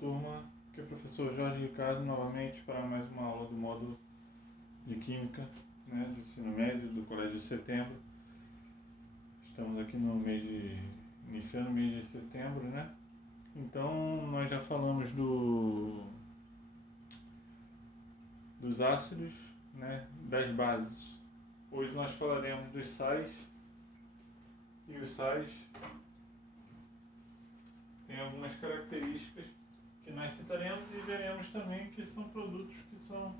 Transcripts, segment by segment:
turma, aqui é o professor Jorge Ricardo novamente para mais uma aula do módulo de Química, né, do ensino médio do Colégio de Setembro. Estamos aqui iniciando o mês de setembro, né? Então nós já falamos dos ácidos, né, das bases. Hoje nós falaremos dos sais, e os sais têm algumas características que nós citaremos e veremos também que são produtos que são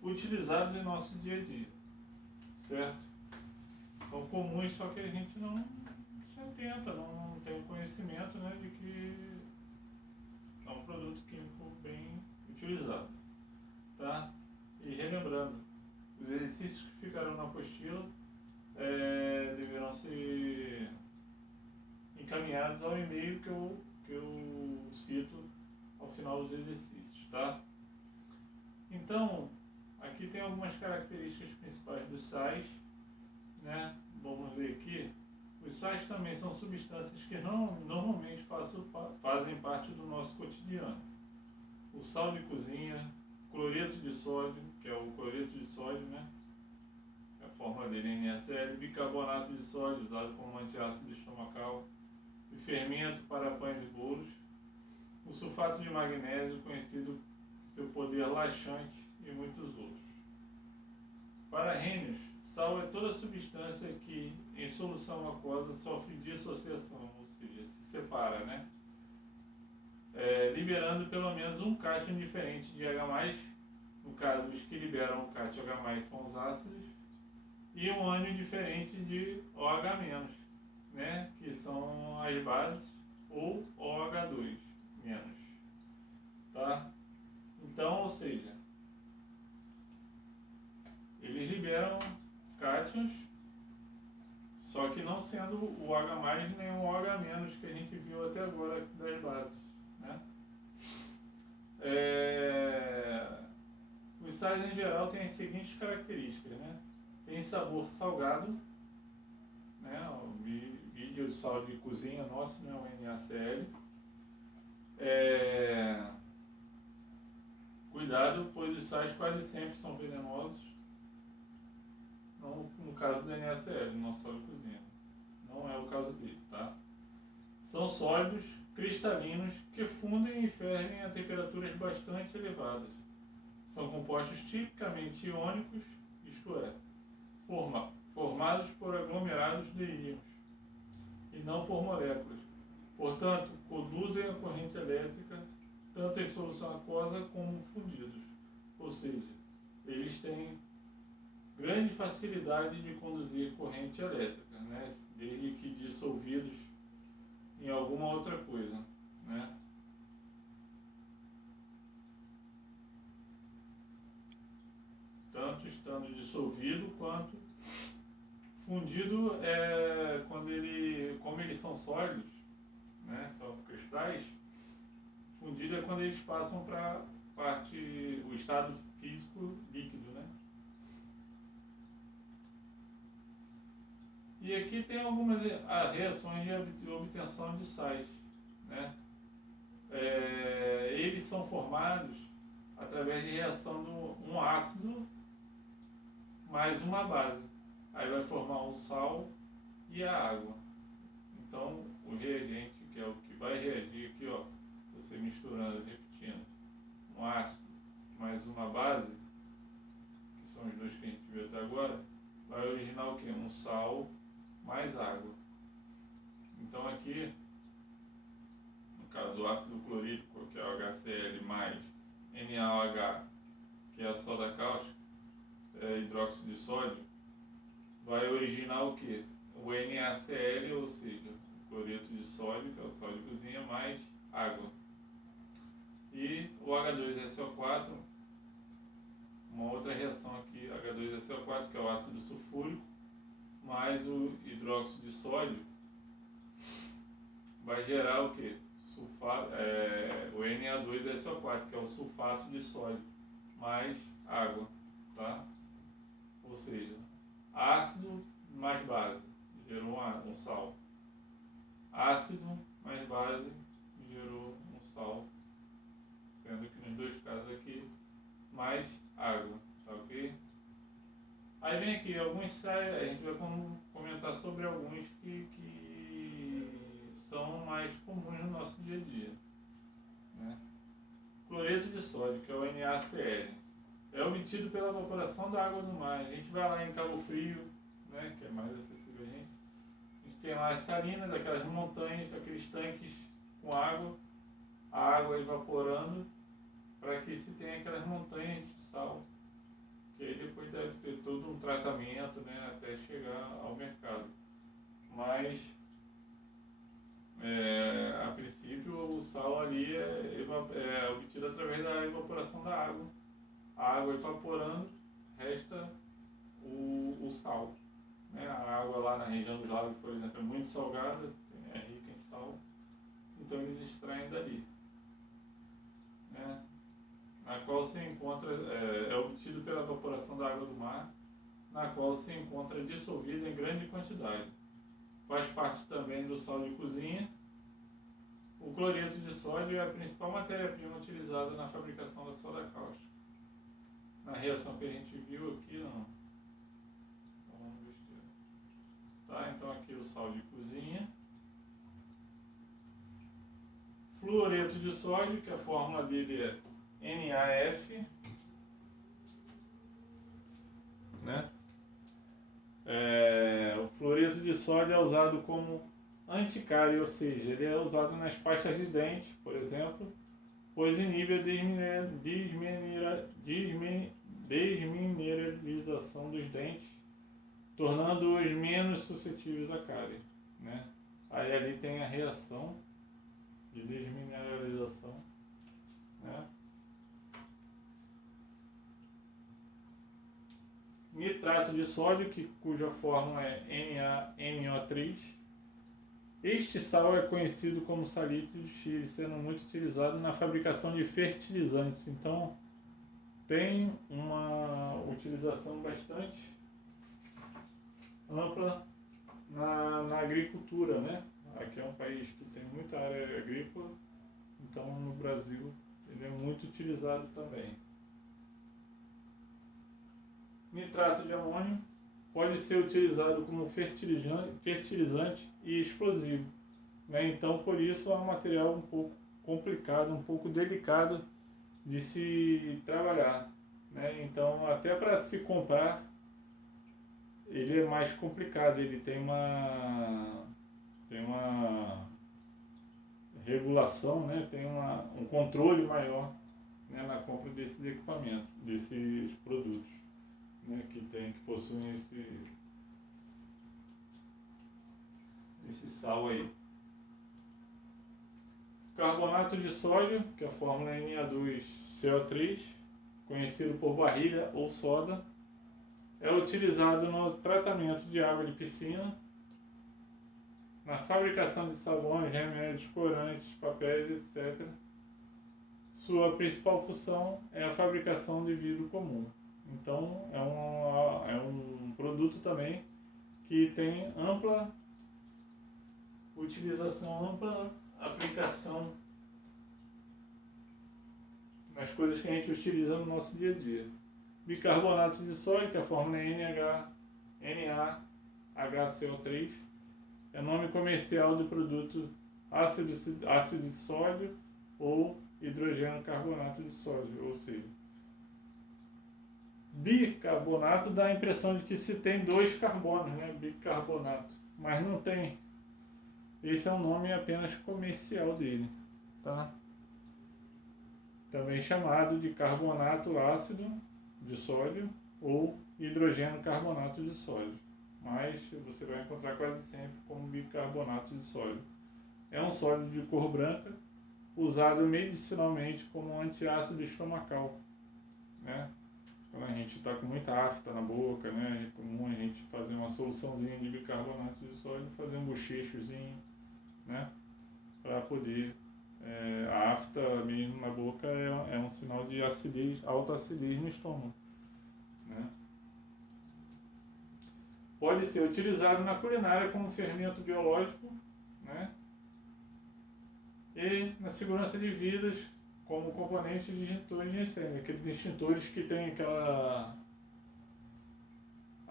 utilizados em nosso dia a dia, certo? São comuns, só que a gente não se atenta, não tem o conhecimento, né, de que é um produto químico bem utilizado, tá? E relembrando, os exercícios que ficaram na apostila deverão ser encaminhados ao e-mail que eu cito ao final dos exercícios, tá? Então, aqui tem algumas características principais dos sais, né? Vamos ler aqui. Os sais também são substâncias que normalmente fazem parte do nosso cotidiano. O sal de cozinha, cloreto de sódio, que é o cloreto de sódio, né? A fórmula dele é NaCl, bicarbonato de sódio, usado como antiácido estomacal, e fermento para pães e bolos, o sulfato de magnésio, conhecido por seu poder laxante, e muitos outros. Para Arrhenius, sal é toda substância que, em solução aquosa, sofre dissociação, ou seja, se separa, né? Liberando pelo menos um cátion diferente de H+, no caso, os que liberam o cátion H+, são os ácidos, e um ânion diferente de OH-, né? Que são as bases, ou OH2-, tá? Então, ou seja, eles liberam cátions, só que não sendo o H+, nem o OH- que a gente viu até agora aqui das bases, né? Os sais em geral têm as seguintes características, né? Tem sabor salgado, né? O vídeo sal de cozinha nosso, né? O NaCl. Cuidado, pois os sais quase sempre são venenosos. Não no caso do NaCl, no nosso sal de cozinha. Não é o caso dele, tá? São sólidos, cristalinos, que fundem e fervem a temperaturas bastante elevadas. São compostos tipicamente iônicos, isto é, formados por aglomerados de íons, e não por moléculas. Portanto, conduzem a corrente elétrica tanto em solução aquosa como fundidos. Ou seja, eles têm grande facilidade de conduzir corrente elétrica, né? Desde que dissolvidos em alguma outra coisa, né? Tanto estando dissolvido quanto fundido, como eles são sólidos, né? São cristais. Fundido é quando eles passam para o estado físico líquido, né? E aqui tem algumas reações de obtenção de sais, né? Eles são formados através de reação de um ácido mais uma base. Aí vai formar um sal e a água. Então, o reagente, que é o que vai reagir aqui, ó, você misturando, repetindo, um ácido mais uma base, que são os dois que a gente viu até agora, vai originar o quê? Um sal mais água. Então aqui, no caso do ácido clorídrico, que é o HCl, mais NaOH, que é a soda cáustica, hidróxido de sódio, vai originar o quê? O NaCl, ou seja, o cloreto de sódio, que é o sal de cozinha, mais água. E o H2SO4, uma outra reação aqui, H2SO4, que é o ácido sulfúrico, mais o hidróxido de sódio, vai gerar o quê? O Na2SO4, que é o sulfato de sódio, mais água, tá? Ou seja, ácido mais base, gerou um sal. Ácido mais base, gerou um sal alguns, a gente vai comentar sobre alguns que são mais comuns no nosso dia a dia, né? Cloreto de sódio, que é o NaCl, é obtido pela evaporação da água do mar. A gente vai lá em Cabo Frio, né, que é mais acessível a gente tem lá as salinas, aquelas montanhas, aqueles tanques com água, a água evaporando, para que se tenha aquelas montanhas de sal, que aí depois deve ter todo um tratamento, né, até chegar ao mercado. Mas, a princípio, o sal ali é obtido através da evaporação da água. A água evaporando, resta o sal. Né? A água lá na região dos lagos, por exemplo, é muito salgada, é rica em sal, então eles extraem dali. Né? Na qual se encontra, é obtido pela evaporação da água do mar, na qual se encontra dissolvida em grande quantidade. Faz parte também do sal de cozinha. O cloreto de sódio é a principal matéria-prima utilizada na fabricação da soda cáustica. Na reação que a gente viu aqui, não. Tá? Então aqui o sal de cozinha. Fluoreto de sódio, que a fórmula dele é NaF. Né? O fluoreto de sódio é usado como anticárie, ou seja, ele é usado nas pastas de dente, por exemplo, pois inibe a desmineralização dos dentes, tornando-os menos suscetíveis à cárie. Né? Aí ali tem a reação de desmineralização. Né? Nitrato de sódio, cuja fórmula é NaNO3. Este sal é conhecido como salite de Chile, sendo muito utilizado na fabricação de fertilizantes. Então, tem uma utilização bastante ampla na agricultura, né? Aqui é um país que tem muita área agrícola, então no Brasil ele é muito utilizado também. Nitrato de amônio pode ser utilizado como fertilizante e explosivo. Né? Então, por isso, é um material um pouco complicado, um pouco delicado de se trabalhar. Né? Então, até para se comprar, ele é mais complicado, ele tem uma regulação, né? Tem um controle maior, né, na compra desses equipamentos, desses produtos, né, que possuem esse sal aí. Carbonato de sódio, que a fórmula é Na2CO3, conhecido por barrilha ou soda, é utilizado no tratamento de água de piscina, na fabricação de sabões, remédios, corantes, papéis, etc. Sua principal função é a fabricação de vidro comum. Então, é um produto também que tem ampla utilização, ampla aplicação nas coisas que a gente utiliza no nosso dia a dia. Bicarbonato de sódio, que a fórmula é NaHCO3, é nome comercial do produto ácido de sódio ou hidrogênio carbonato de sódio, ou seja, bicarbonato dá a impressão de que se tem dois carbonos, né? Bicarbonato, mas não tem. Esse é o nome apenas comercial dele, tá? Também chamado de carbonato ácido de sódio ou hidrogênio carbonato de sódio, mas você vai encontrar quase sempre como bicarbonato de sódio. É um sólido de cor branca, usado medicinalmente como antiácido estomacal, né? Quando a gente está com muita afta na boca, né, é comum a gente fazer uma soluçãozinha de bicarbonato de sódio, fazer um bochechozinho, né, para poder... a afta mesmo na boca é um sinal de acidez, alta acidez no estômago. Né? Pode ser utilizado na culinária como fermento biológico, né? E na segurança de vidas como componente de extintores de incêndio, aqueles extintores que tem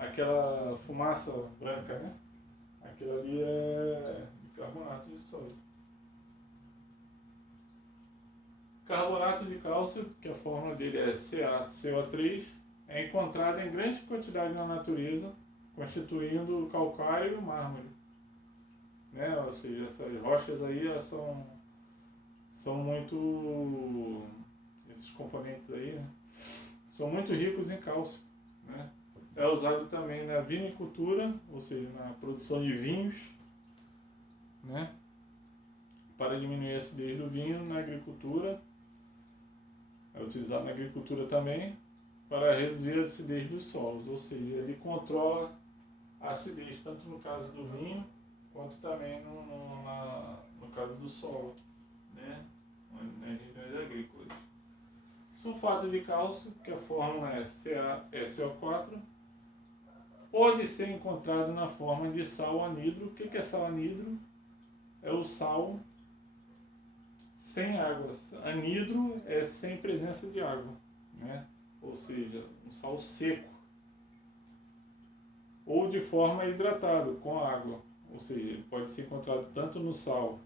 aquela fumaça branca, né? Aquilo ali é bicarbonato de sódio. Carbonato de cálcio, que a fórmula dele é CaCO3, é encontrado em grande quantidade na natureza, constituindo o calcário e o mármore. Né? Ou seja, essas rochas aí elas são muito, esses componentes aí, né? São muito ricos em cálcio. Né? É usado também na vinicultura, ou seja, na produção de vinhos, né? Para diminuir a acidez do vinho. Na agricultura, é utilizado na agricultura também para reduzir a acidez dos solos, ou seja, ele controla a acidez, tanto no caso do vinho, quanto também no caso do solo, né? Nas regiões agrícolas. Sulfato de cálcio, que a fórmula é CaSO4, pode ser encontrado na forma de sal anidro. O que é sal anidro? É o sal sem água. Anidro é sem presença de água, né? Ou seja, um sal seco. Ou de forma hidratada, com água. Ou seja, ele pode ser encontrado tanto no sal,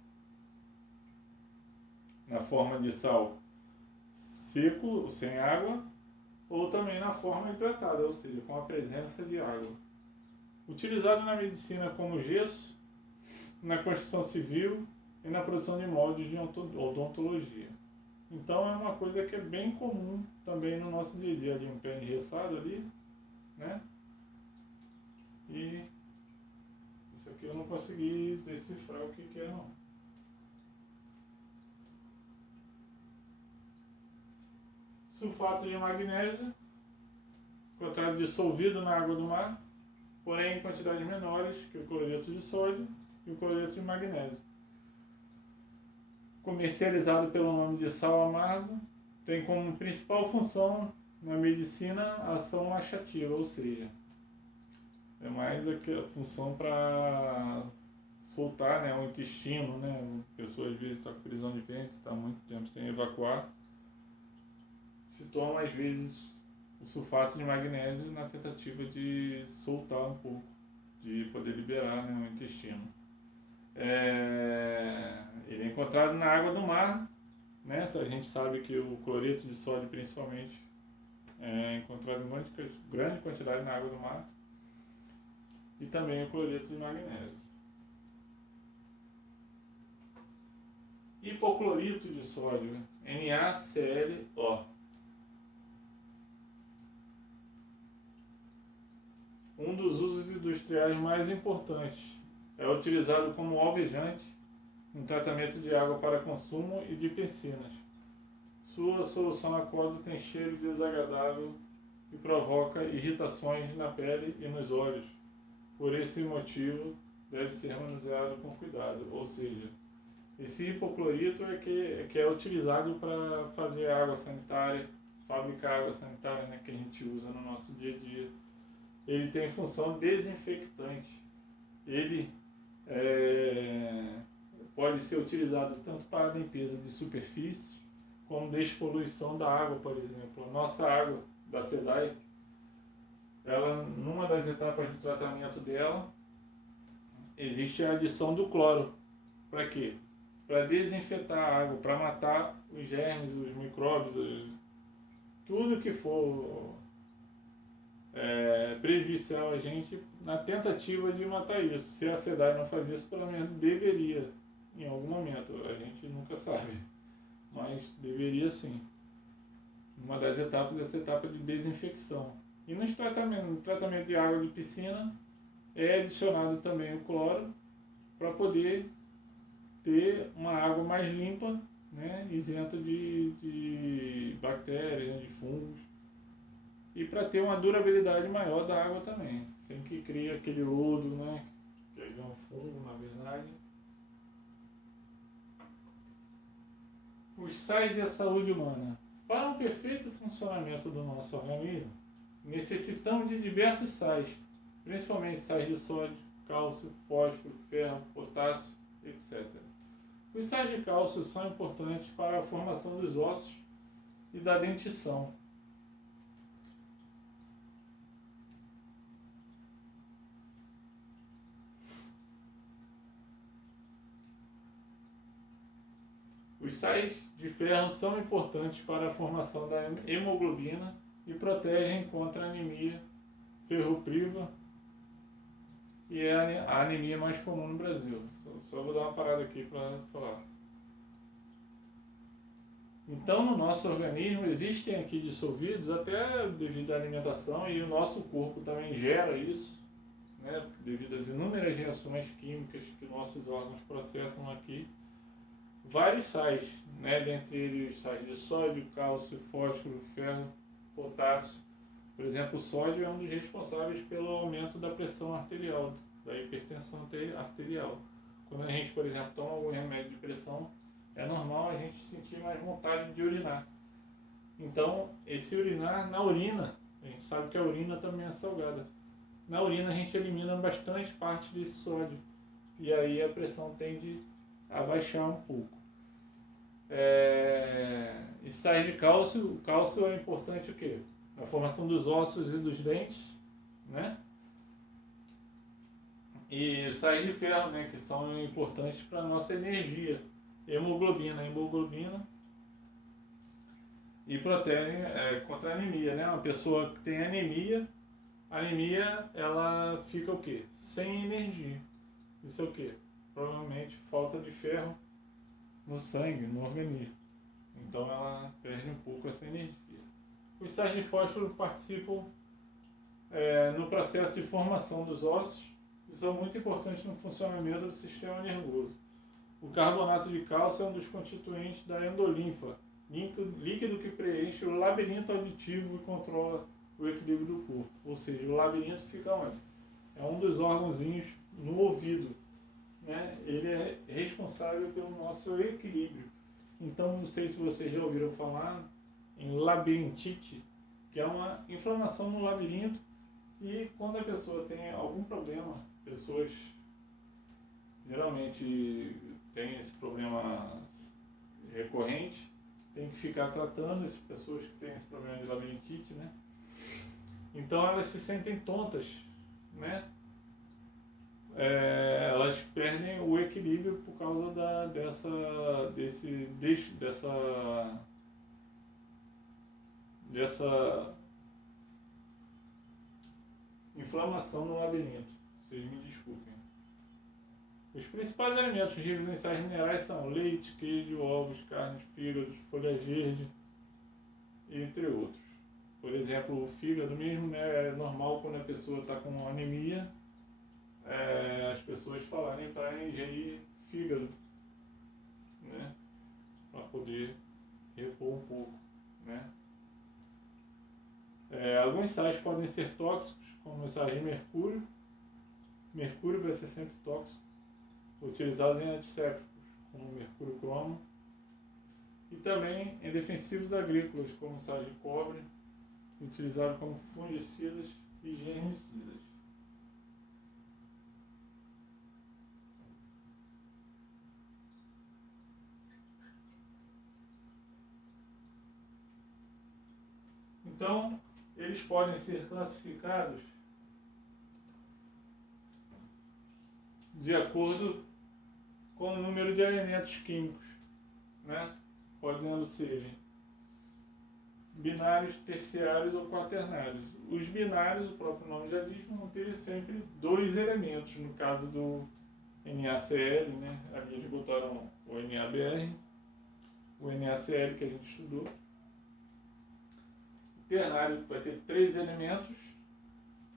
na forma de sal seco, sem água, ou também na forma hidratada, ou seja, com a presença de água. Utilizado na medicina como gesso, na construção civil e na produção de moldes de odontologia. Então é uma coisa que é bem comum também no nosso dia a dia, ali um pé engessado ali, né? E isso aqui eu não consegui decifrar o que é não. Sulfato de magnésio, encontrado dissolvido na água do mar, porém em quantidades menores que o cloreto de sódio e o cloreto de magnésio. Comercializado pelo nome de sal amargo, tem como principal função na medicina a ação laxativa, ou seja, é mais aquela função para soltar, né, o intestino, né? A pessoa às vezes está com prisão de ventre, está muito tempo sem evacuar, se toma às vezes o sulfato de magnésio na tentativa de soltar um pouco, de poder liberar, né, o intestino. Ele é encontrado na água do mar, né? A gente sabe que o cloreto de sódio principalmente é encontrado em grande quantidade na água do mar, e também o cloreto de magnésio. Hipoclorito de sódio, NaClO. Um dos usos industriais mais importantes. É utilizado como alvejante no tratamento de água para consumo e de piscinas. Sua solução aquosa tem cheiro desagradável e provoca irritações na pele e nos olhos. Por esse motivo, deve ser manuseado com cuidado. Ou seja, esse hipoclorito é que é utilizado para fazer água sanitária, fabricar água sanitária, né, que a gente usa no nosso dia a dia. Ele tem função desinfectante. Ele pode ser utilizado tanto para a limpeza de superfícies, como despoluição da água, por exemplo. A nossa água da SEDAI, ela, numa das etapas de tratamento dela, existe a adição do cloro. Para quê? Para desinfetar a água, para matar os germes, os micróbios, tudo que for prejudicial a gente, na tentativa de matar isso. Se a SEDAI não faz isso, pelo menos deveria, em algum momento. A gente nunca sabe, mas deveria sim. Uma das etapas, essa etapa de desinfecção. E no tratamento de água de piscina, é adicionado também o cloro para poder ter uma água mais limpa, né, isenta de bactérias, de fungos, e para ter uma durabilidade maior da água também, sem que crie aquele lodo, né, que é um fungo, na verdade. Os sais e a saúde humana. Para o perfeito funcionamento do nosso organismo, necessitamos de diversos sais, principalmente sais de sódio, cálcio, fósforo, ferro, potássio, etc. Os sais de cálcio são importantes para a formação dos ossos e da dentição. Os sais de ferro são importantes para a formação da hemoglobina e protegem contra a anemia ferropriva, e é a anemia mais comum no Brasil. Só vou dar uma parada aqui para falar. Então, no nosso organismo existem aqui dissolvidos, até devido à alimentação, e o nosso corpo também gera isso, né, devido às inúmeras reações químicas que nossos órgãos processam aqui, vários sais, né, dentre eles sais de sódio, cálcio, fósforo, ferro, potássio. Por exemplo, o sódio é um dos responsáveis pelo aumento da pressão arterial, da hipertensão arterial. Quando a gente, por exemplo, toma algum remédio de pressão, é normal a gente sentir mais vontade de urinar. Então, esse urinar na urina, a gente sabe que a urina também é salgada. Na urina a gente elimina bastante parte desse sódio, e aí a pressão tende a baixar um pouco. E sais de cálcio, o cálcio é importante o quê? Na formação dos ossos e dos dentes, né? E os sais de ferro, né, que são importantes para a nossa energia. Hemoglobina e protege contra a anemia, né? Uma pessoa que tem anemia, ela fica o quê? Sem energia. Isso é o quê? Provavelmente falta de ferro no sangue, no organismo. Então ela perde um pouco essa energia. Os sais de fósforo participam no processo de formação dos ossos e são muito importantes no funcionamento do sistema nervoso. O carbonato de cálcio é um dos constituintes da endolinfa, líquido que preenche o labirinto auditivo e controla o equilíbrio do corpo. Ou seja, o labirinto fica onde? É um dos órgãozinhos no ouvido, né? Ele é responsável pelo nosso equilíbrio. Então, não sei se vocês já ouviram falar em labirintite, que é uma inflamação no labirinto, e quando a pessoa tem algum problema, pessoas geralmente têm esse problema recorrente, tem que ficar tratando as pessoas que têm esse problema de labirintite, né? Então elas se sentem tontas, né? Elas perdem o equilíbrio por causa dessa inflamação no labirinto. Vocês me desculpem. Os principais alimentos ricos em sais minerais são leite, queijo, ovos, carnes, fígados, folha verde, entre outros. Por exemplo, o fígado mesmo, né, é normal quando a pessoa está com anemia, as pessoas falarem para ingerir fígado, né, para poder repor um pouco, né. Alguns sais podem ser tóxicos, como o sais de mercúrio. Mercúrio vai ser sempre tóxico, utilizado em antissépticos, como mercúrio cromo, e também em defensivos agrícolas, como sais de cobre, utilizado como fungicidas e germicidas. Então, eles podem ser classificados de acordo com o número de elementos químicos, né? Podendo ser binários, terciários ou quaternários. Os binários, o próprio nome já diz, vão ter sempre dois elementos. No caso do NaCl, né? Ali eles botaram o NaBr, o NaCl que a gente estudou. O ternário vai ter três elementos,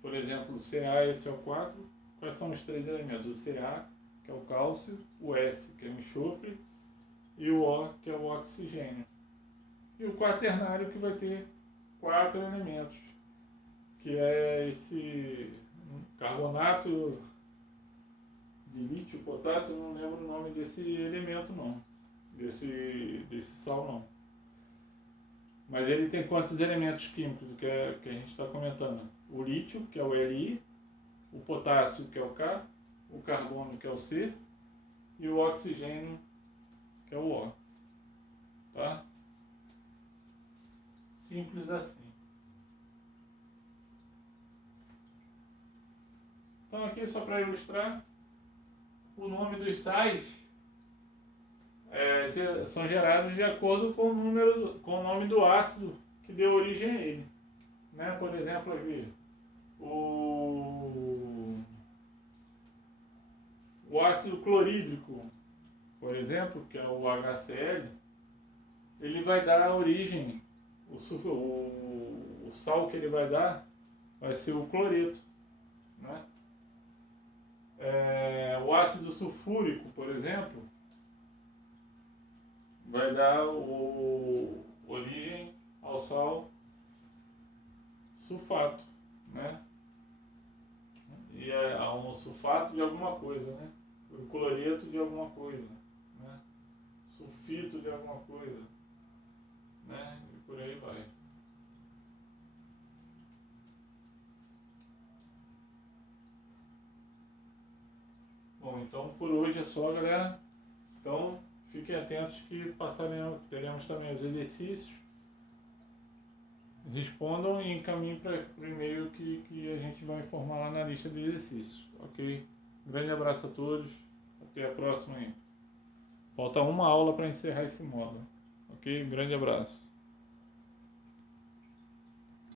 por exemplo, o Ca e CO4. Quais são os três elementos? O Ca, que é o cálcio, o S, que é o enxofre, e o O, que é o oxigênio. E o quaternário, que vai ter 4 elementos, que é esse carbonato de lítio, potássio, eu não lembro o nome desse elemento não, desse sal não. Mas ele tem quantos elementos químicos que a gente está comentando? O lítio, que é o Li, o potássio, que é o K, o carbono, que é o C, e o oxigênio, que é o O. Tá? Simples assim. Então aqui só para ilustrar, o nome dos sais são gerados de acordo com o número, com o nome do ácido que deu origem a ele. Né? Por exemplo, aqui, o ácido clorídrico, por exemplo, que é o HCl, ele vai dar origem, o sal que ele vai dar vai ser o cloreto. Né? O ácido sulfúrico, por exemplo, vai dar origem ao sal sulfato, né? E a um sulfato de alguma coisa, né? O cloreto de alguma coisa, né? Sulfito de alguma coisa, né? E por aí vai. Bom, então por hoje é só, galera. Então fiquem atentos que teremos também os exercícios. Respondam e encaminhem para o e-mail que a gente vai informar lá na lista de exercícios. Ok? Grande abraço a todos. Até a próxima aí. Falta uma aula para encerrar esse módulo. Ok? Grande abraço.